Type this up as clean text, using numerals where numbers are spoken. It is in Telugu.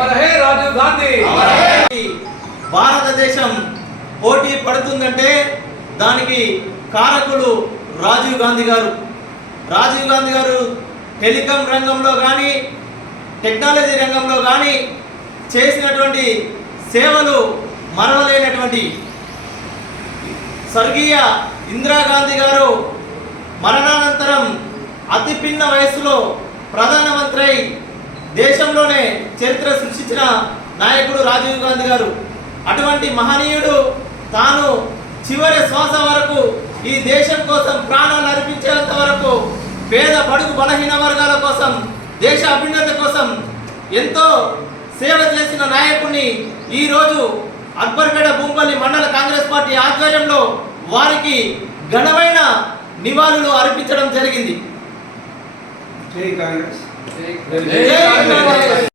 అమర్ హే రాజీవ్ గాంధీ. భారతదేశం పోటీ పడుతుందంటే దానికి కారకులు రాజీవ్ గాంధీ గారు. రాజీవ్ గాంధీ గారు టెలికాం రంగంలో కానీ టెక్నాలజీ రంగంలో కానీ చేసినటువంటి సేవలు మరవలేనటువంటి. స్వర్గీయ ఇందిరాగాంధీ గారు మరణానంతరం అతి పిన్న వయస్సులో ప్రధానమంత్రి అయి దేశంలోనే చరిత్ర సృష్టించిన నాయకుడు రాజీవ్ గాంధీ గారు. అటువంటి మహనీయుడు తాను చివరి శ్వాస వరకు ఈ దేశం కోసం ప్రాణాలు అర్పించేంత వరకు పేద బడుగు బలహీన వర్గాల కోసం దేశ అభ్యున్నతి కోసం ఎంతో సేవ చేసిన నాయకుడిని ఈరోజు అక్బర్పేట భూంపల్లి మండల కాంగ్రెస్ పార్టీ ఆధ్వర్యంలో వారికి ఘనమైన నివాళులు అర్పించడం జరిగింది. జై కాంగ్రెస్. జై కాంగ్రెస్.